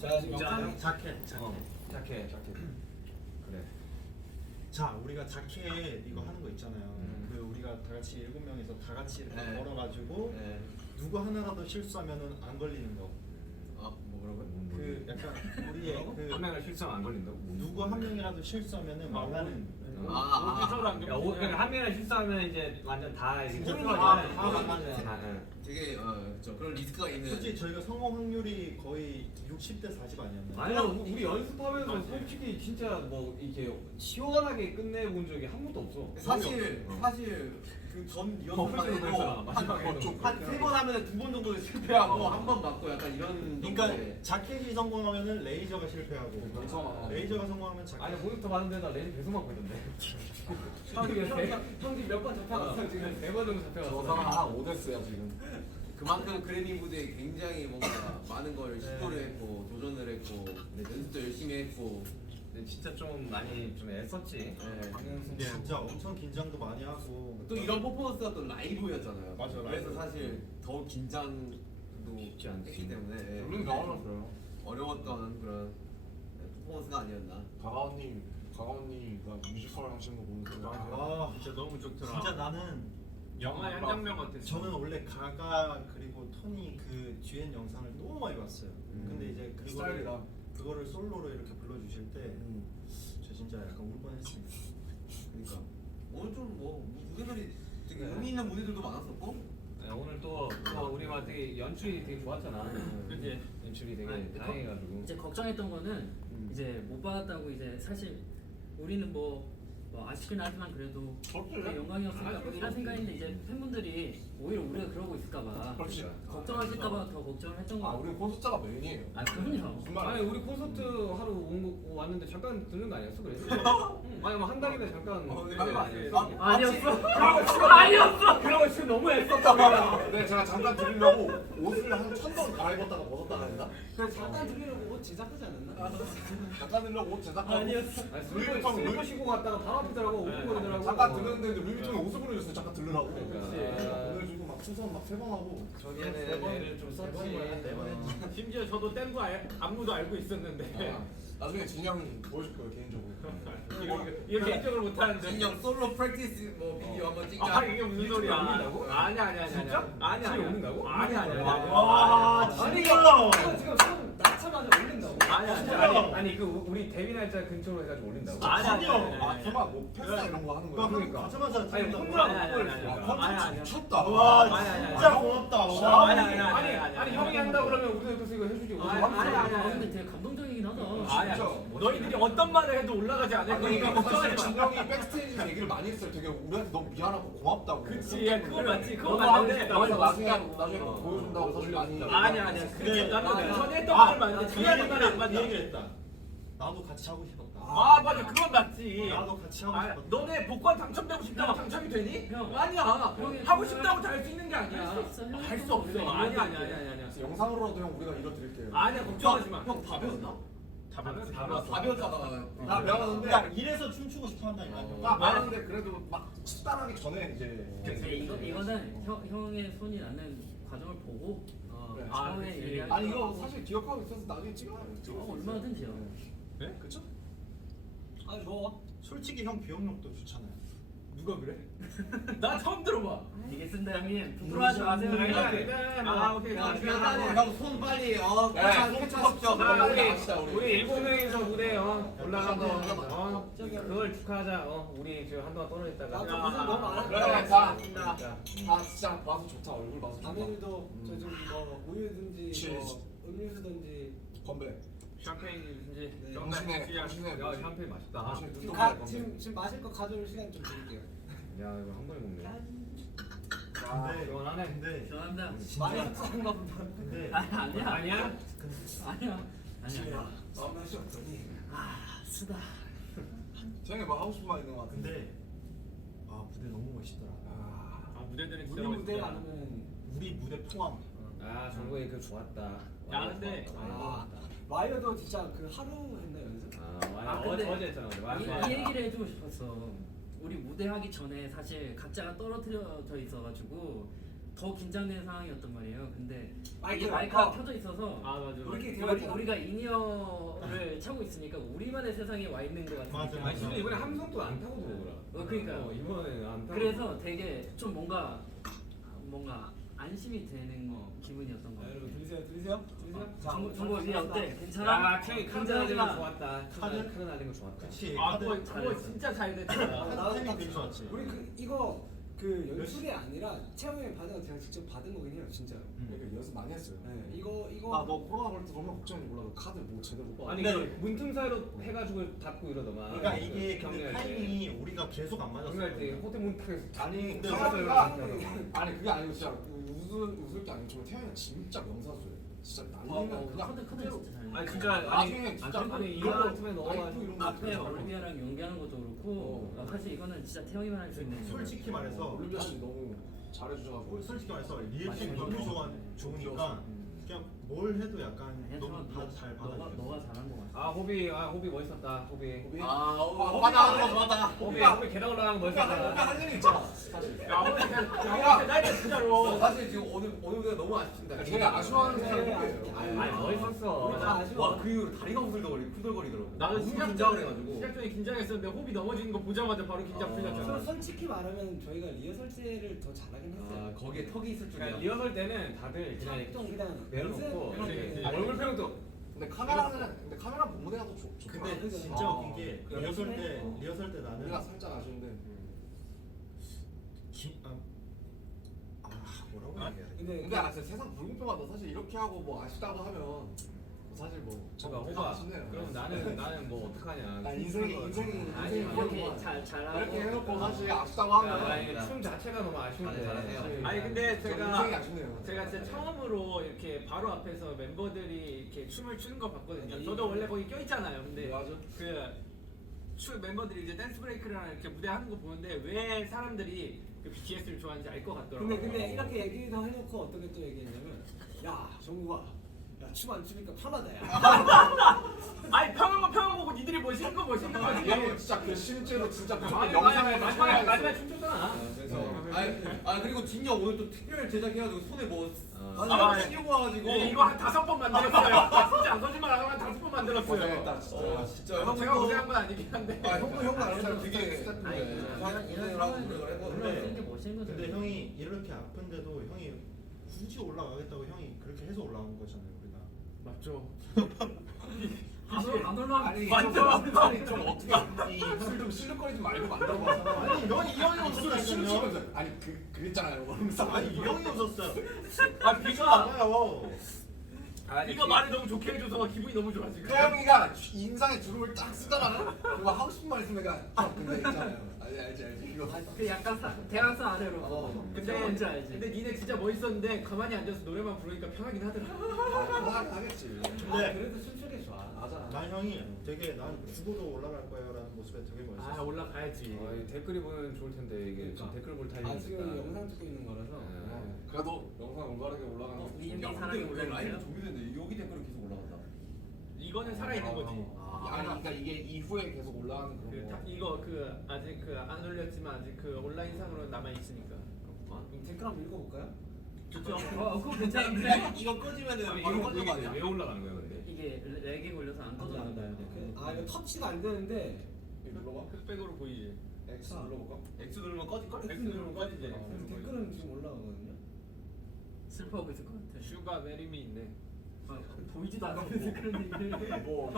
자 지금 자켓. 자켓. 그래. 자, 우리가 자켓 이거 하는 거 있잖아요. 그 우리가 다 같이 7명이서 다 같이 이렇게 네. 걸어가지고 네. 누구 하나라도 실수하면은 안 걸리는 거. 뭐라고요? 그 약간 우리의 그 한 명을 실수하면 안 걸린다고? 누구 한 명이라도 실수하면은 망하는. 그러니까 한 명을 실수하면 이제 완전 다 이제 진짜 풀어지는 다 망하는. 되게 저 그런 리스크가 있는. 솔직히 저희가 성공 확률이 거의 60대 40 아니었나요? 아니요, 우리 연습하면서 솔직히 진짜 뭐 이렇게 시원하게 끝내본 적이 한 번도 없어. 사실 그전 퍼플 연습만 마지막에 한세 번 하면 2번 정도 실패하고 한 번 맞고 약간 이런. 그러니까 자켓이 성공하면은 레이저가 실패하고 레이저가 성공하면 자켓. 아니 모니터 봤는데 나 레인 계속 맞고 있는데. 형이 몇 번 잡혀갔어 지금 4번 정도 잡혀갔어. 저 사람 한 5대스야 지금. 그만큼 그래밍 무대에 굉장히 뭔가 많은 걸 시도를 했고 도전을 했고 연습도 열심히 했고. 근데 진짜 좀 많이 좀 애썼지. 네. 진짜 엄청 긴장도 많이 하고 또 이런 퍼포먼스가 또 라이브였잖아요. 맞아, 그래서 라이브. 사실 더 긴장도 쉽지 않지. 했기 때문에 물론 나와놨어요. 어려웠던 그런 퍼포먼스가 아니었나. 가가온님가 뮤지컬 하시는 거 보면서 아 진짜 너무 좋더라. 진짜 나는 영화의 한 장면 같았어. 저는 원래 가가 그리고 토니 그 듀엣 영상을 너무 많이 봤어요. 근데 이제 스타일이다. 그거를 솔로로 이렇게 불러주실 때 저 진짜 약간 울 뻔했습니다. 그러니까 오늘 좀 뭐 무대들이 되게 의미 있는 무대들도 많았었고. 네, 오늘 또 우리 막 되게 연출이 되게 좋았잖아. 그치? 연출이 되게 아니, 다양해가지고. 이제 걱정했던 거는 이제 못 받았다고 이제 사실 우리는 뭐 아쉽긴 하지만 그래도 되게 영광이었으니까 뭐 이런 생각인데 이제 팬분들이 오히려 우리가 그러고 있을까봐 그렇지. 걱정하실까봐 더 걱정을 했던 거 아 같아요. 우리 콘서트가 메인이에요. 아 그럼요. 무슨 말이야? 아니 우리 콘서트 하러 왔는데 잠깐 듣는 거 아니었어 그래서? 아니 뭐 한 달이나 잠깐 네. 하는 거 아니었어? 아니었어. 아니었어. 그런 거 지금 너무 애썼다 우리가. 네 제가 잠깐 드리려고 옷을 한 1000번 갈아입었다가 벗었다가 했나? 그래서 잠깐 들리려고 옷 제작하지 않았나? 잠깐 드리려고 옷 제작하고 아니었어. 아니 슬퍼 신고 갔다가 바로 앞이더라고 오픈거리더라고. 잠깐 들렸는데 루이비통에 옷을 보내줬어요. 잠깐 들으라고. 그러니까. 보내주고 막 수선 막 3번 하고. 저기에는 애를 좀 썼지. 심지어 저도 뗀 거 안무도 알고 있었는데 나중에 진영 보여줄 거예요 개인적으로. 이거 개인적으로 못하는데. 진영 솔로 프랙티스 뭐 비디오 한번 찍자. 아 이게 무슨 소리야? 올린다고? 아니야. 진짜? 아니야. 지금 올린다고? 아니야. 와 아니 진짜. 이거 지금 상 낳자마자 올린다고? 아니야. 아니 그 우리 데뷔 날짜 근처로 해가지고 올린다고? 아니야. 아 설마 뭐 패스 이런 거 하는 거야? 그러니까 가자마자 아니 찍는다고. 혼자 아니, 못 아니, 보냈어. 아니, 아니. 미쳤다. 와 아니, 진짜 아니. 고맙다. 아니, 와. 아니. 형이 한다 그러면 우리도 이거 해주지. 아 근데 되게 감동적이긴 하다. 아니야. 너희들이 어떤 말을 해도 올라가지 않을 아니 거니까 사실 걱정하지 마. 진영이 백스테이지 얘기를 많이 했어요. 되게 우리한테 너무 미안하고 고맙다고. 그치, 야, 그거 맞지. 그거 너무 하고 맞는데. 싶다고 해서 나중에 보여준다고 사실 많이. 아니야. 그게 나도 아니야. 전에 했던 말을 맞는데 그 중요한 말은 안 맞네. 얘기를 했다. 나도 같이 하고 싶었다. 아 맞아, 그건 맞지. 나도 같이 하고 아, 싶었다. 너네 복권 당첨되고 싶다고 당첨이 되니? 형. 아니야. 형이 하고 그거는 싶다고 다 할 수 있는 게 아니야. 할수 있어, 형. 할 수 없어. 아니야. 그래서 영상으로라도 형 우리가 읽어드릴게요. 아니야, 걱정하지 마. 형 다 배웠나? 다 배웠지. 다 배웠잖아. 나 배웠는데 야 이래서 춤추고 싶어 한다니까. 나 배웠는데 그래도 막 식단하기 전에 이제. 근데 이거는 형의 손이 나는 과정을 보고 네. 처음에 얘기하기 아니 이거 사실 기억하고 있어서 나중에 찍어요. 얼마든지요. 네? 그쵸? 아 좋아. 솔직히 형 기억력도 좋잖아요. 누가 그래? 나 처음 들어봐. 알겠습니다 형님. 부끄러워하지 마세요. 아 오케이. 형손 빨리 네, 캡처하십시오. 우리 7명이서 무대에 올라간 거 그걸 축하하자. 우리 지금 한동안 떨어졌다가 그래 다 진짜 봐서 좋다. 얼굴 봐서 좋다. 아메리도 저 좀 뭐 우유든지 치즈. 뭐 음료수든지 건배. 샴페인인지 당신의 야 샴페인 맛있다. 당신의 지금, 눈동자 건배. 지금 마실 거 가져올 시간 좀 드릴게요. 야 이거 한 번에 먹네. 근데 시원하네. 근데 죄송합니다. 많이 흡수한가 보다. 근데 아니야. 아니야? 아니야. 맛이 없더니. 쓰다. 쟤네 뭐 하고 싶은 말 있는 거 같은데. 근데 아 무대 너무 멋있더라. 아 무대들은 우리 진짜 무대 멋있다. 아니면 우리 무대 포함. 아 정국이 그 좋았다. 야, 근데 와이어도 진짜 그 하루 했나 연습? 어제 했잖아 어제. 이 얘기를 해주고 싶었어. 우리 무대 하기 전에 사실 각자가 떨어뜨려져 있어가지고 더 긴장된 상황이었단 말이에요. 근데 마이크, 이게 마이크가 켜져 있어서 아 맞아. 우리끼리 대화했잖아. 우리가 인이어를 차고 있으니까 우리만의 세상에 와 있는 것 같은 맞아, 느낌. 아니 심지어 이번에 함성도 안 타고 들어오더라. 그러니까요. 이번에 안 타고. 그래서 되게 좀 뭔가 안심이 되는 기분이었던 것 자, 같아요. 여러분 들리세요? 정보 위 어때? 괜찮아? 야, 카드 날린 거 좋았다. 카드? 카드 날린 거 좋았다. 그치. 아 카드 그거 진짜 잘 됐다. 타이밍 되게 좋았지. 우리 이거 연출이 아니라 채영이 받은 거 제가 직접 받은 거긴 해요, 진짜로. 그러니까 연습 많이 했어요. 네, 이거 아뭐 코로나 걸 때 정말 걱정인지 몰라도 카드 뭐 제대로 못 받아. 아니 그 문틈 사이로 해가지고 닫고 이러더만. 그러니까 이게 근데 경기할 때. 타이밍이 우리가 계속 안 맞았어. 경기할 때 호텔 문틈에서 아니 근데 태양이가 아니 그게 아니고 진짜 웃을 게 아니고 정말 태양이가 진짜 명사수예요. 진짜 날리면 그냥 카드 그대로. 진짜 잘. 아니 진짜 나중에 진짜 아니 이런 이런 거 같으면 라이프 넣어가지고 이런 거 앞에 되게 잘 올리비아랑 연기하는 것도 그렇고 사실 이거는 진짜 태영이만 할 수 있는. 솔직히 말해서 올리비아 씨 너무 잘해주셔가지고 솔직히 말해서 리액션이 너무 좋으니까 그냥 뭘 해도 약간 너무 잘 받아줘. 너가 잘한 것 같아. 아 호비 멋있었다. 호비. 맞아 맞아. 호비 계단 올라가는 거 멋있었다. 할 일이 있잖아 사실. 야 오늘 나 진짜로. 사실 지금 오늘 무대가 너무 아쉽습니다. 제일 아쉬워하는 사람이 누구예요? 아니 멋있었어. 우리 다 아쉬워. 와그 이후로 다리가 후들거리더라고. 나도 너무 시작 긴장을 전에 해가지고. 시작 전에 긴장했었는데 호비 넘어지는 거 보자마자 바로 긴장 풀렸잖아. 솔직히 말하면 저희가 리허설 때를 더 잘하긴 했어요. 아 거기에 턱이 있을 그러니까 줄이야. 리허설 때는 다들 그냥 좀 그냥 내려놓고 연습- 얼굴 표정도 근데 카메라 본무대가 더 좋다. 근데 진짜 웃긴 게 리허설 때 나는 우리가 살짝 아쉬운데. 뭐라고 얘기해야 돼? 근데 근데 진짜 세상 불공평하다. 사실 이렇게 하고 뭐 아쉽다고 하면 사실 뭐 제가 좀 호바 아쉽네요. 그럼 나는 뭐 어떡하냐. 나 인생이 아니 이렇게 잘하고 이렇게 해놓고 사실 아쉽다고 하면 아니 춤 자체가 너무 아쉬운데. 잘하세요. 아니 근데 인생이 제가 아쉽네요. 진짜 처음으로 이렇게 바로 앞에서 멤버들이 이렇게 춤을 추는 거 봤거든요. 저도 원래 거기 껴 있잖아요. 근데 맞아. 멤버들이 이제 댄스 브레이크랑 이렇게 무대 하는 거 보는데 왜 사람들이 그 BTS를 좋아하는지 알 것 같더라고요. 근데 이렇게 얘기도 해놓고 어떻게 또 얘기했냐면 야 정국아 춤 안 추니까 편하다 야. 아니 평은 보고 니들이 멋있는 거 멋있는 거지. 이거 진짜 그 실제로 진짜 그 아니, 영상에 마지막에 춤췄잖아. 그래서 그리고 진영 오늘 또 특별 제작해가지고 손에 뭐 아, 씌우고 와가지고 이거 한 5번 만들었어요. 진짜 안 거짓말 안 하고 한 5번 만들었어요. 고생했다 진짜. 진짜 제가 고생한 건 아니긴 한데. 형도 아는 사람 되게 이런 상황 올라오는 게 멋있는 거죠. 근데 형이 이렇게 아픈데도 형이 굳이 올라가겠다고 형이 그렇게 해서 올라온 거잖아요 우리가. 맞죠. 안 올라가. 아니 맞죠. 아니 좀 어떻게 이 입술 좀 실룩거리지 말고 만들어봐서. 아니 넌이 형이 입술을 없었어요. 실룩거리면서 아니 그랬잖아요. 아니 이 형이 없었어요. 아 비가 맞아요. 비가 말을 너무 좋게 해줘서 기분이 너무 좋아 지금. 태영이가 인상에 주름을 딱 쓰다가 그거 하고 싶은 말 있으면 내가 근데 있잖아요. 알지 이거. 그 약간 대학생 아래로. 근데 뭔지 알지. 근데 니네 진짜 멋있었는데 가만히 앉아서 노래만 부르니까 편하긴 하더라. 하겠지. 근데 그래도 춤추기 좋아. 맞아. 난 형이 되게 난 죽어도 올라갈 거야라는 모습에 되게 아 멋있었어. 올라가야지. 댓글이 보면 좋을 텐데 이게 지금 댓글 볼 타이밍이 지금 영상 찍고 있는 거라서. 그래도 영상 올바르게 올라가는 거. 위에 야 사람이 근데 왜 라이브 올라오네요. 종료됐는데 여기 댓글은 계속 올라간다. 이거는 살아있는 거지. 아니 그러니까 이게 이후에 계속 올라가는 그런 거. 이거 아직 안 올렸지만 아직 온라인상으로 남아 있으니까. 댓글 한번 읽어볼까요? 좋죠. 그거 괜찮은데 이거 꺼지면은 이거 바로 꺼진 거 아니야? 왜 올라가는 거야 근데? 이게 렉이 걸려서 안 꺼져나가요. 이거 터치가 안 되는데 눌러봐. 흑백으로 보이지. X 눌러볼까? X 누르면 꺼질걸? X 누르면 꺼지지. 댓글은 지금 올라가거든요. 슬퍼하고 있을 것 같아. 슈가 메리미 있네. 보이지도 않는데 그런 얘기를. 뭐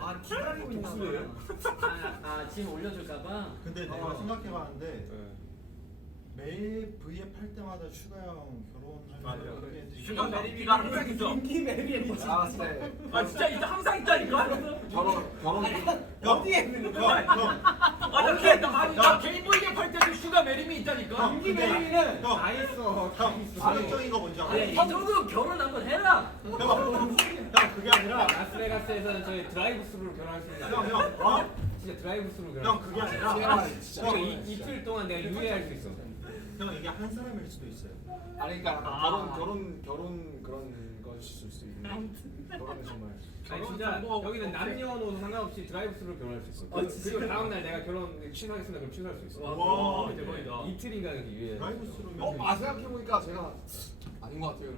아 기다리고 있나 봐. 독수리예요? 지금 올려줄까봐. 근데 내가 생각해봤는데 매일 V앱 할 때마다 슈가 형 결혼하면 그렇게 했는데 슈가 메리미가 항상 있어. 인기 매력이 뭐지? 아 진짜. 아 진짜 있다 항상 있다니까. 결혼. 어디에 있는 거야? 나 개인 보이게 팔 때도 슈가 메리미 있다니까. 인기 매력이는 다 있어. 자극적인 거 뭔지 알아? 이 정도 결혼 한번 해라. 형 그게 아니라 라스베가스에서는 저희 드라이브 스루로 결혼할 수 있는. 형 진짜 드라이브 스루로 결혼. 형 그게 아니라 진짜. 그러니까 이틀 동안 내가 유예할 수 있어. 형 이게 한 사람일 수도 있어요. 아니 그러니까 결혼 그런 것일 수도 있는. 그러네 정말. 아니 진짜 여기는 남녀노소 상관없이 드라이브스루로 결혼할 수 있어. 그리고 다음 날 내가 결혼 취소하겠습니다. 그럼 취소할 수 있어. 와, 대박이다. 이틀인가 이렇게 유예. 드라이브스루면 생각해보니까 제가 아닌 것 같아요.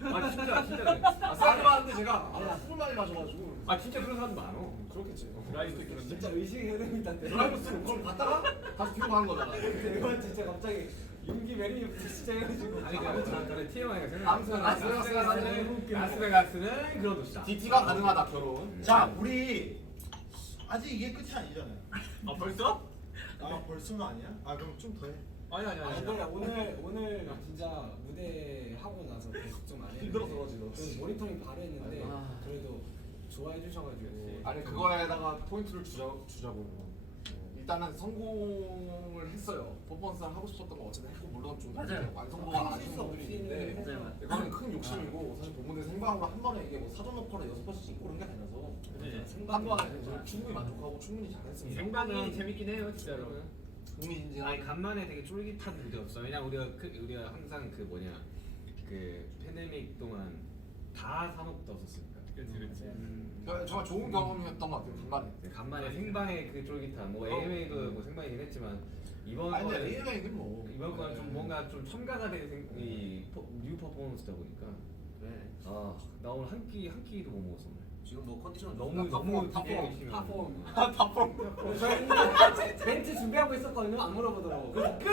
아 진짜 그래. 생각해봤는데 제가 술을 많이 마셔가지고. 아 진짜 그런 사람도 많어. 그렇겠지. 드라이브도 그런데. 진짜 의식해야 됩니다. 드라이브스루 그걸 갔다가 다시 뒤로 가는 거잖아. 이건 진짜 갑자기 윤기 메리부터 시작해가지고. 아니 그래 TMI가 생각. 아무튼 라스베가스는 그런 곳이다. DT가 가능하다 결혼. 자, 우리 아직 이게 끝이 아니잖아요. 아 벌써? 아, 벌써는 아니야? 아, 그럼 좀 더 해. 아니. 오늘 진짜 무대 하고 나서 계속 좀 안 했는데 힘들어서 그러지 너. 저는 모니터링 바로 했는데 아. 그래도 좋아해 주셔가지고 아니 그거에다가 포인트를 주자고. 일단은 성공을 했어요. 퍼포먼스를 하고 싶었던 거 어쨌든 했고 물론 좀 맞아요. 완성도가 아쉬운 부분이 있는데 맞아요. 이거는 큰 욕심이고 사실 본무대 생방으로 한 번에 이게 뭐 사전 녹화를 6번씩 찍고 그런 게 아니라서 한 번에 저는 충분히 만족하고 충분히 잘했습니다. 생방이 재밌긴 해요 진짜로. 흥미진진. 아니 간만에 되게 쫄깃한 무대였어. 왜냐 우리가 항상 그 뭐냐 그 팬데믹 동안 다 사놓고 떴었으니까. 정말 좋은 경험이었던 것 같아요. 간만에. 간만에 생방의 그 쫄깃함. 뭐 AMA도 뭐 생방이긴 했지만 이번 아니 근데 거는 AMA는 뭐 이번 거는 좀 뭔가 좀 첨가가 된 뉴 퍼포먼스다 보니까 나 오늘 한 끼도 못 먹었어 오늘. 지금 뭐 컨디션 너무 탑폼. 열심히 탑폼. 탑폼. 저희는 멘트 준비하고 있었거든요. 안 물어보더라고. 그래서 끝!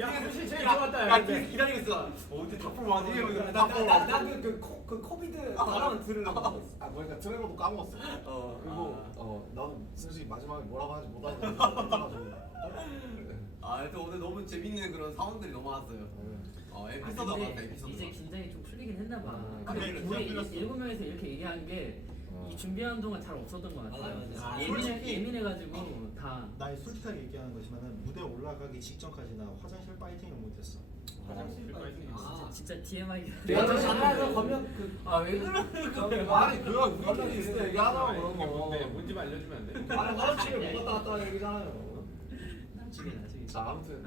야 사실 제일 좋았다. 야 기다리고 있어. 어디 탑볼 와지? 그 코비드 발언 들으려고. 아 그러니까 트레버도 까먹었어. 그리고 나도 솔직히 마지막에 뭐라고 하지 못하는 하여튼 오늘 너무 재밌는 그런 상황들이 너무 많았어요. 에피소드가 많다 근데 에피소드. 이제 긴장이 좀 풀리긴 했나 봐. 근데 근데 긴장 우리 풀렸어. 7명에서 이렇게 얘기하는 게 이 준비하는 동안 잘 없었던 것 같아요. 맞아. 예민해가지고 다. 나 솔직하게 얘기하는 거지만은 무대 올라가기 직전까지 나 화장실 파이팅을 못했어. 화장실 파이팅. 진짜 TMI. 내가 저 장난에서 건면 아왜 그래? 아니 그거 우리끼리 있을 때 얘기하자고 그런 이게 뭔데? 거. 뭔지 알려주면 안 돼? 아니 화장실에 못 갔다 왔다는 얘기잖아요. 나중에. 자 아무튼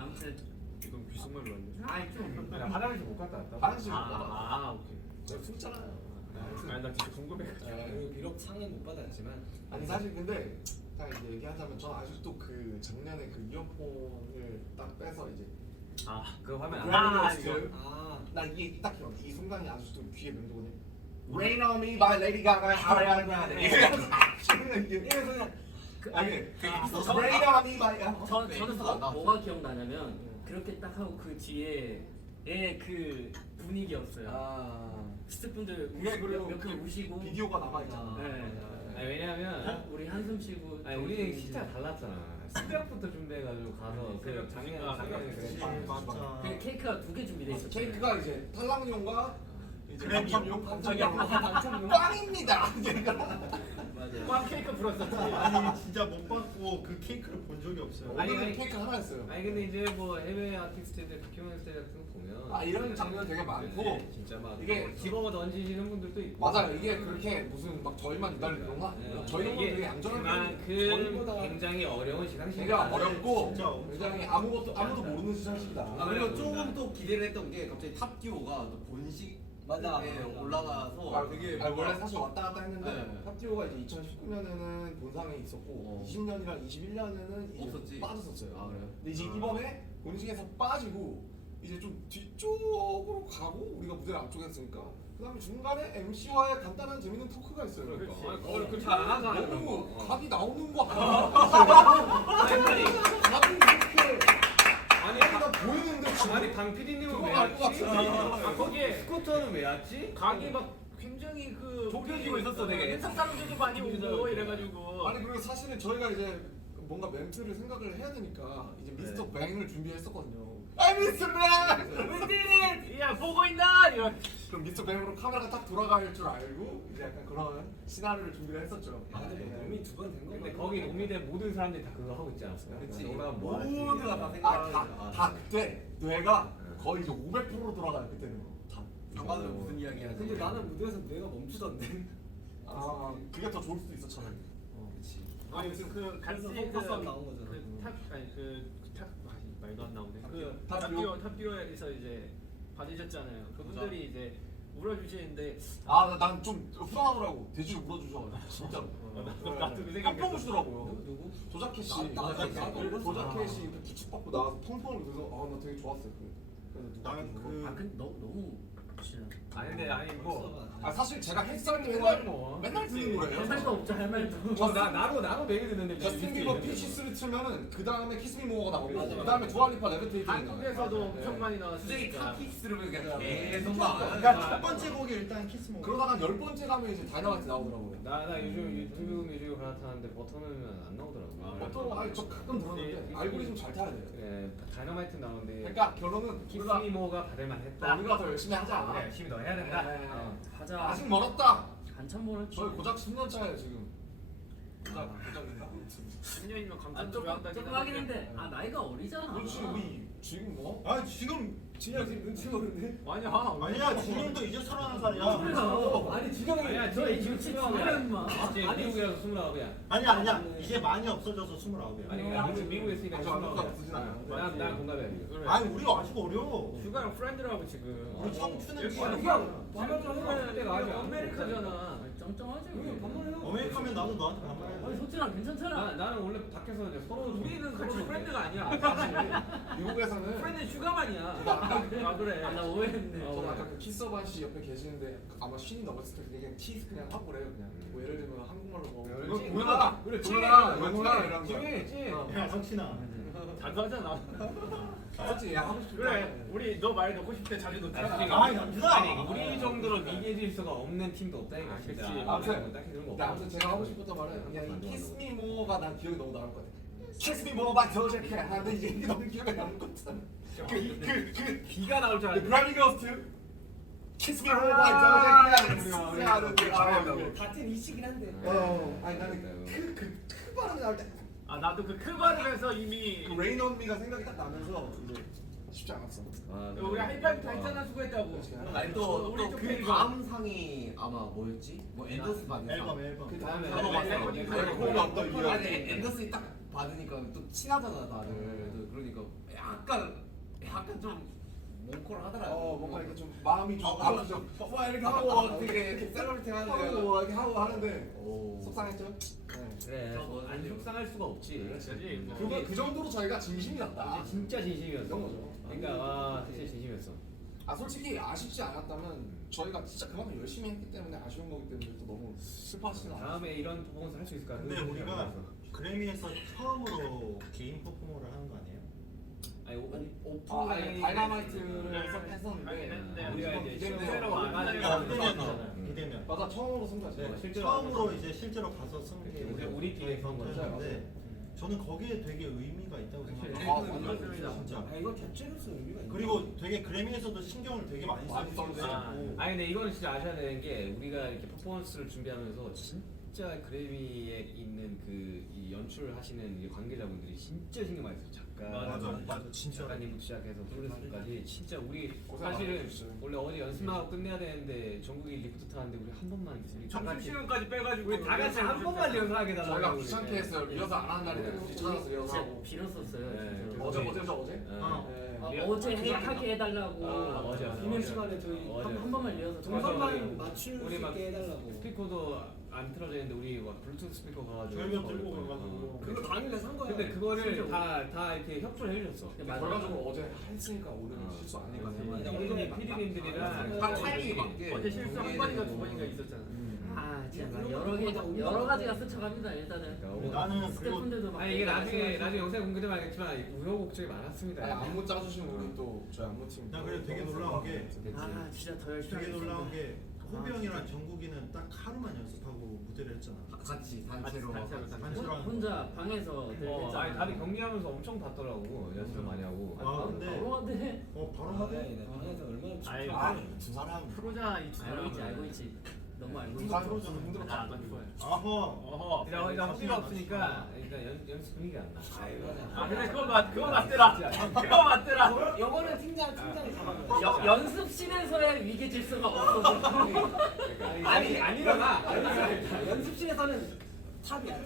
이건 귓속말로 안 돼. 아이 좀. 아니 화장실 못 갔다 왔다. 화장실 못 갔다 왔다. 오케이. 제가 숨잖아요. 아니 나 진짜 궁금해가지고. 그리고 비록 상은 못 받았지만 아니 사실 근데 딱 이제 얘기하자면 저는 아직도 그 작년에 그 이어폰을 딱 빼서 이제 그거 화면 그래미어스 아 나 이게 딱 기억. 이 순간이 아직도 귀에 맴도거든. Rain on Me by Lady Gaga, Ariana Grande. 이게 그냥 아니 Rain on Me by 저는 뭐가 기억나냐면 그렇게 딱 하고 그 뒤에의 그 분위기였어요. 스태프분들 그게 그리고 몇분 그 우시고 비디오가 남아 있잖아. 네. 아니 왜냐면 우리 한숨 쉬고. 아니 우리는 진짜 달랐잖아. 새벽부터 준비해가지고 가서 그 작년에 그랬지. 맞아. 그 케이크가 2개 준비돼 있었어요. 케이크가 이제 탈락용과 이제 그래미. 당첨용, 당첨용. 당첨용 빵입니다. 꽝 케이크 불었었지. 아니 진짜 못 받고 그 케이크를 본 적이 없어요. 오늘은 케이크 하나였어요. 아니 근데 이제 뭐 해외 아티스트들 박효원 스타일 같은 거 보면 이런 장면 되게 많고 네, 진짜 막 이게 집어먹어 던지시는 분들도 있고 맞아요. 이게 그렇게 무슨 막 저희만 기다리는 그런 거 아니에요. 저희는 이게 되게 얌전한 그만큼 저희보다 굉장히 어려운 시상식. 되게 어렵고 진짜 엄청 굉장히 아무도 모르는 시상식이다. 그리고 조금 또 기대를 했던 게 갑자기 탑듀오가 또 본식에 맞아. 올라가서 되게 원래 사실 왔다 갔다 했는데 네. 탑듀오가 이제 2019년에는 본상에 있었고 20년이랑 21년에는 이제 없었지. 빠졌었어요. 그래요? 근데 이제 이번에 본식에서 빠지고 이제 좀 뒤쪽으로 가고 우리가 무대를 앞쪽에 했으니까 그다음에 중간에 MC와의 간단한 재밌는 토크가 있어요. 그렇지. 그러니까. 그걸 잘안 하잖아. 너무 각이 나오는 거 아니 각이 이렇게 아니 각이가 보이는데 아니 강 PD님은 그거 왜 알것 왔지? 같은데. 거기에 스쿠터는 왜 왔지? 각이 막 굉장히 그 좁혀지고 있었어, 되게. 인사 사람들도 많이 오고 이래가지고. 아니 그리고 사실은 저희가 이제 뭔가 멘트를 생각을 해야 되니까 이제 미스터 뱅을 준비했었거든요. 아 미스터 뱅! We did it! 야 보고 있나? 이런. 그럼 미스터 뱅으로 카메라가 딱 돌아갈 줄 알고 이제 약간 그런 시나리오를 준비를 했었죠. 근데 뭐 몸이 2번 된 거. 근데 거기 노미대 모든 사람들이 다 그거 하고 있지 않았어요? 그치. 올라가면 뭐 하지? 모두가 다 생각하는 다 그때 뇌가 거의 이제 500%로 돌아가요 그때는. 다. 장관은 무슨 이야기 하지? 근데 나는 무대에서 내가 멈추던데. 그게 더 좋을 수도 있었잖아요. 그치. 아니 그 같이 그래서 포커스업 나온 거잖아. 그탑 아니 그탑 말도 안 나오네. 탑듀오? 탑듀오에서 이제 받으셨잖아요. 그분들이 이제 울어주시는데 난 좀 후련하더라고. 돼지를 물어주셔가지고 진짜로. 나도 그 생각이 펑펑 우시더라고요. 누구? 조자켓 씨. 나도 조자켓이 이렇게 기축받고 나와서 펑펑을 그래서 나 되게 좋았어요. 그래서 누가 난 아 근데 너무 진짜 아니 근데 아니 뭐 사실 제가 햇살님 맨날 뭐. 맨날 듣는 노래예요. 할 말도 없죠 할 말도. 나도 매일 듣는데 저스틴 비버 피시스를 틀면은 그 다음에 키스 미 모어가 나오고 그 다음에 두알리파 레비테이팅. 한국에서도 엄청 많이 수정이 나왔으니까. 카키스를 그냥 계속 막. 그러니까 첫 번째 곡이 일단 키스 모. 그러다가 한 10번째 가면 이제 다이너마이트 나오더라고요. 나 요즘 유튜브 뮤직을 갈아타는데 버터 넣으면 안 나오더라고. 어떤 아니 저 가끔 들었는데 알고리즘 잘 타야 돼요. 예, 다이너마이트 나오는데 그러니까 결론은 우리가 키스미모가 받을만 했다. 우리가 더 열심히 하자. 우리가 열심히 더 해야 된다. 네. 하자. 아직 멀었다. 한참 멀었지. 저희 고작 10년 차예요 지금. 고작인가? 10년이면 감탄 조금 하긴 했는데 아 나이가 어리잖아. 그렇지 우리 지금 뭐? 아 지금 진영 지금 눈치 보는데? 아니야. 아니야 진영도 이제 31살이야. 그래서 아니 진영이 아니야, 저 지금 17이야 인마. 이제 미국이라서 29이야. 아니야 이제 많이 없어져서 29이야. 아니 그냥 미국에 있으니까 아직 안29이야. 갖다 쓰진 않아요. 난 공감해. 그래. 아니 우리 아직 어려. 휴가랑 프렌드라고 지금. 우리 청춘은 이렇게 지금 그냥 반말 좀 해봐. 때가 아직 아메리카잖아. 쩡쩡하지. 왜 반말해요? 어메리카면 나도 너한테 반말해. 아니 소진아 괜찮잖아. 나는 원래 밖에서 이제 서로 우리는 같이 프렌드가 아니야. 미국에서는 프렌드 휴가만이야. 아 그래. 나 오해했네. 저는 아까 그 키서반 씨 옆에 계시는데 아마 쉰이 넘었을 때 그냥 키스 그냥 하고 그래요 그냥. 뭐 예를 들면 한국말로 뭐 그렇지. 뭐야 그래, 뭐야 찐. 뭐야 이런 거. 찐. 야 석신아. 자주 하잖아. 그렇지 야 하고 싶다. 그래. 우리 너 말 넣고 싶을 때 자주 넣잖아. 아 남준아. 아니 우리 정도로 미개 질서가 없는 팀도 없다 이거. 그치. 아무튼 딱히 그런 거 근데 없어. 아무튼 제가 하고 싶었던 말은 그냥 이 키스 미 모어가 난 기억이 너무 남을 것 같아. 키스 미 모어가 더 좋게 하는데 이게 너무 기억에 남을 것 같아. 그 비가 나올 줄 알았는데. 브라미 거스트 키스 미 모어가 더 좋게 하는데 같은 이치긴 한데. 아니 나는 그 발음이 나올 때 아 나도 그 크바르에서 이미 그 레인 온 미가 생각이 딱 나면서 이제 쉽지 않았어. 우리 하이파이브 다 했잖아 수고했다고. 아니 우리 또그 쪽에 다음 상이 아마 뭐였지? 뭐 앤더스 받은 상. 앨범. 그 다음에 그거 없다 이게. 아니 앤더스 딱 받으니까 또 친하잖아 다들. 그러니까 약간 좀 몽콜하더라. 뭔가 이렇게 좀 마음이 좀 아프죠. 와 이렇게 하고 되게 셀러리팅 하는데. 하고 이렇게 하고 하는데 오. 속상했죠. 네. 그래. 안 속상할 수가 없지. 그렇지. 뭐. 그거 그 정도로 저희가 진심이었다. 이제 진짜 진심이었어. 이런 거죠. 그러니까 와 진짜 진심이었어. 솔직히 아쉽지 않았다면 저희가 진짜 그만큼 열심히 했기 때문에 아쉬운 거기 때문에 또 너무 슬퍼하시진 않아요. 다음에 이런 퍼포먼스 할 수 있을까? 근데 우리가 그래미에서 처음으로 개인 퍼포머를 하는 거 아니에요? 아니 아니 다이너마이트를 했었는데 우리가 이제 기대면 실제로 와가지고 비대면. 맞아 처음으로 승자지. 네, 실제로 처음으로 와서 이제 실제로 가서 승리. 우리끼리 그런 거죠. 했는데 저는 거기에 되게 의미가 있다고 생각해요. 맞습니다. 진짜. 아 이거 자체로서 의미가 있네. 그리고 되게 그래미에서도 신경을 되게 많이 많이 써주시기도 아, 했고. 아니 근데 이거는 진짜 아셔야 되는 게 우리가 이렇게 퍼포먼스를 준비하면서 진짜 그래미에 있는 그 이 연출하시는 이 관계자분들이 진짜 신경 많이 써요. 작가, 진짜. 작가님부터 시작해서 프로듀서까지 진짜 우리 고생 사실은 많으셨어요. 원래 어제 연습하고 끝내야 되는데 전국이 리프트 타는데 우리 한 번만 우리 다 점심 같이 시간까지 빼가지고 우리 다 같이 한 번만 연습하게 저희가 달라고 귀찮게 했어요. 리허설 안 하는 날이 되게 찾아서 리허설하고. 빌었었어요. 네. 진짜로. 어제. 아, 어제 해하게 해달라고. 어제. 비밀 시간에 저희 한 번만 리허설. 동선만 맞출 수 우리 막 있게 해달라고. 스피커도 안 틀어져 있는데 우리 막 블루투스 스피커 가가지고 절벽 들고 가가지고. 그거 당일에 산 거야. 근데 그거를 다 이렇게 협조를 해주셨어. 결과적으로 어제 했으니까 오늘 실수 아니가 피디님들이랑 딱 타이밍이 맞게. 어제 실수 한 번인가 두 번인가 있었잖아. 아 진짜 여러 가지가 스쳐갑니다 일단은. 나는 그리고 스태프분들도 막. 아니 이게 나중에 영상 공개되면 알겠지만 우여곡절이 많았습니다. 안무 짜주신 우리 또 저희 안무팀. 나 그래 되게 놀라운 게 아 진짜 더 열심히. 되게 놀라운 하겠습니다. 게 호비 형이랑 정국이는 딱 하루만 연습하고 무대를 했잖아. 같이 단체로. 단체로 하는 거. 혼자 방에서 했잖아. 아니 다들 경기하면서 엄청 봤더라고 연습 많이 하고. 아 근데 바로 하대. 바로 아, 하대. 네, 방에서 얼마나 아이, 춥다. 두 사람. 프로자 이 알고 있지. 너무 알고 있지. 누가 프로저는 힘들었다. 아, 나 좋아요. 아하. 어허. 일단 허비가 없으니까 일단 연습 분위기가 안 나. 아 근데 그거 맞더라. 그거 맞더라. 영어는 팀장이 잡아줘. 연습실에서의 위계 질서가 없어서. 아니 일어나. 연습실에서는 탑이야.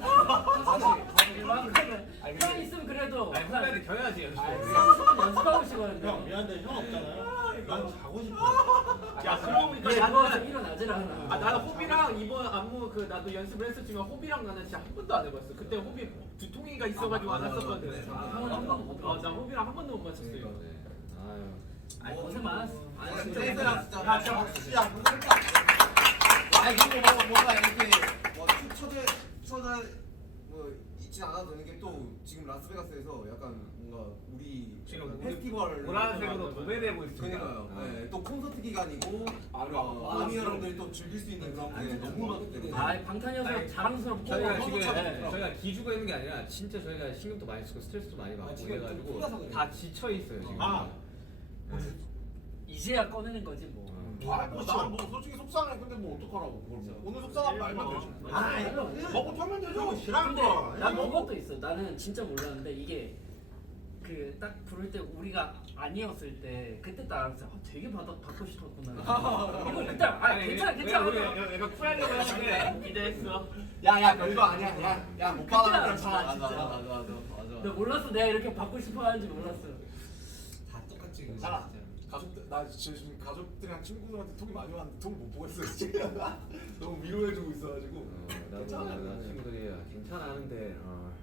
형 있으면 그래도 아니 후배한테 겨야지 연습. 상수는 연습하고 형 싶거든요. 미안한데 형 없잖아요. 난 자고 싶어. 야 그러고 보니까 나는 나는 일어나질 않아. 나는 호비랑 이번 안무 그 나도 연습을 했었지만 호비랑 나는 진짜 한 번도 안 해봤어. 그때 호비 두통이가 있어가지고 안 했었거든. 형은 한 번도 못 해봤어. 나 호비랑 한 번도 못 맞췄어 이거. 아유. 아니 고생 많았어. 아니 진짜 진짜 고생 진짜. 많았어. 야 진짜 야 아니 그리고 뭔가 이렇게 뭐 초대 뭐 있진 않아도 되는 게 또 지금 라스베가스에서 약간 뭔가 우리 지금 약간 페스티벌 보라색으로 도배되고 있습니다. 그러니까요. 아. 네, 또 콘서트 기간이고 그리고 아미 여러분들이 또 즐길 수 있는 그런 게 너무 많기 때문에. 아 방탄이어서 자랑스럽고 저희가 너무 지금 잘해. 저희가 기죽어 있는 게 아니라 진짜 저희가 신경도 많이 쓰고 스트레스도 많이 받고 지금 좀 그래가지고 풀려서 그래요. 다 지쳐 있어요 지금. 아. 이제야 꺼내는 거지 뭐. 나는 뭐 솔직히 속상해. 근데 뭐 어떡하라고 그걸 뭐. 오늘 속상하면 말면 되지. 먹고 털면 되죠. 싫어한 근데 거. 난 먹은 것도 있어. 나는 진짜 몰랐는데 이게 그 딱 부를 때 우리가 아니었을 때 그때 딱 알았어. 되게 받고 싶었구나. 이거 그때 괜찮아 괜찮아. 내가 쿨하려고 했는데 기대했어. 야야 별거 아니야. 야못 받아도 괜찮아. 맞아. 나 몰랐어. 내가 이렇게 받고 싶어 하는지 몰랐어. 다 똑같지. 괜찮아. 가족들 나 지금 가족들이랑 친구들한테 톡이 많이 왔는데 톡을 못 보겠어 지금. 너무 위로해주고 있어가지고. 나도 나 친구들이 괜찮아 하는데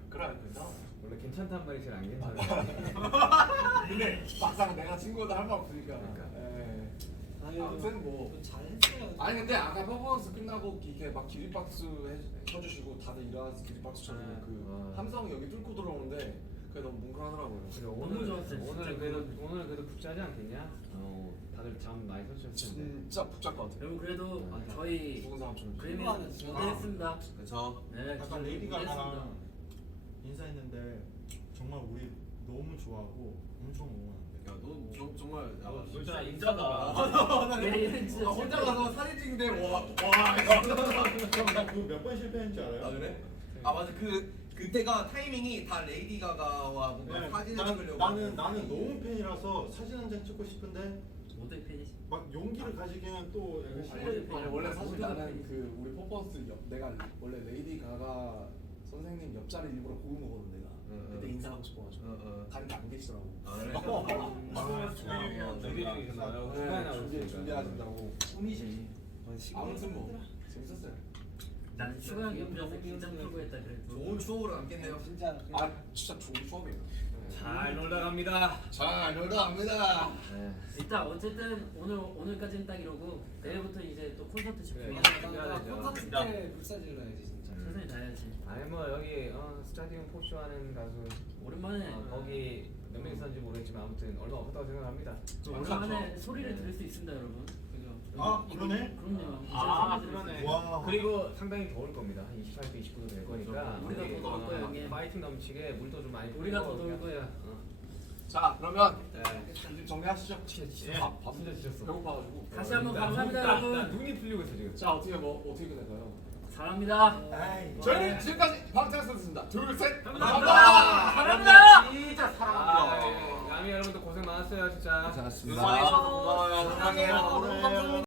그래 괜찮아. 원래 괜찮단 말이 제일 안 괜찮아. 근데 막상 내가 친구들 할 말 없으니까. 그러니까. 에이. 아무튼 뭐. 잘했어요. 아니 근데 아까 퍼포먼스 끝나고 이렇게 막 기립박수 쳐주시고 다들 일어나서 기립박수 쳐주고 그 함성이 여기 뚫고 들어오는데 그게 너무 뭉클하더라고요. 너무 좋았어요, 오늘 진짜. 오늘 그래도 붙자지 않겠냐? 다들 잠 많이 설쳤을 텐데. 진짜 붙잡 것 같아요. 여러분 그래도 저희 죽은 사람처럼. 그림이 하는 진짜. 무대했습니다. 그렇죠. 네, 약간 레이디 무대했습니다. 가가랑 인사했는데 정말 우리 너무 좋아하고 엄청 응원한대. 야너 정말 야, 진짜 인자다. 네, 진짜 혼자 가서 사진 찍는데 와 나그몇 번 실패했는지 알아요? 아 그래? 아 맞아 그때가 타이밍이 다 레이디 가가와 뭔가 네, 사진을 찍으려고 나는 너무 팬이라서 사진 한 장 찍고 싶은데 모두의 팬이시. 막 용기를 가지기는 또 약간 아니 원래 사실 모두가 나는 팬이지. 그 우리 퍼포먼스 내가 원래 레이디 가가 선생님 옆자리 일부러 고른 거거든 내가. 그때 인사하고 싶어가지고. 다른 안 계시더라고. 아 그래? 준비하신다고. 꿈이지. 아무튼 뭐 재밌었어요. 나는 슈가 형 옆에서 긴장 풀고 했다 그래도. 좋은 추억으로 남겠네요. 진짜. 아 진짜 좋은 추억이에요. 잘 놀다 갑니다. 자 놀다 갑니다. 일단 어쨌든 오늘까지는 딱 이러고 내일부터 이제 또 콘서트 집중해. 콘서트 때 불사질 나야지 진짜. 최선을 다해야지. 아니 뭐 여기 스타디움 포쇼 하는 가수 오랜만에 거기 몇 명 있었는지 모르겠지만 아무튼 얼마 없다고 생각합니다. 오랜만에 소리를 들을 수 있습니다, 여러분. 그죠? 아, 그러네? 그럼요. 아, 이제 소리 들을 수 그러네. 있어요. 와. 그리고 상당히 더울 겁니다. 한 28도, 29도 될 거니까 우리가 더 더울 거예요, 형님. 파이팅 넘치게 물도 좀 많이 우리가 더 뿌리고 더울 거야. 자 그러면 이제 정리하시죠. 진짜 밥 진짜 지쳤어. 배고파가지고. 다시 한번 감사합니다, 나 여러분. 눈이 풀리고 있어 지금. 자 어떻게 끝낼까요? 사랑합니다. 아이. 저희는 지금까지 방탄소년단입니다. 둘 셋. 감사합니다. 사랑합니다. 진짜 아, 사랑합니다. 남이 여러분들 고생 많았어요 진짜. 응원해주셔서 고마워요. 사랑해요. 감사합니다.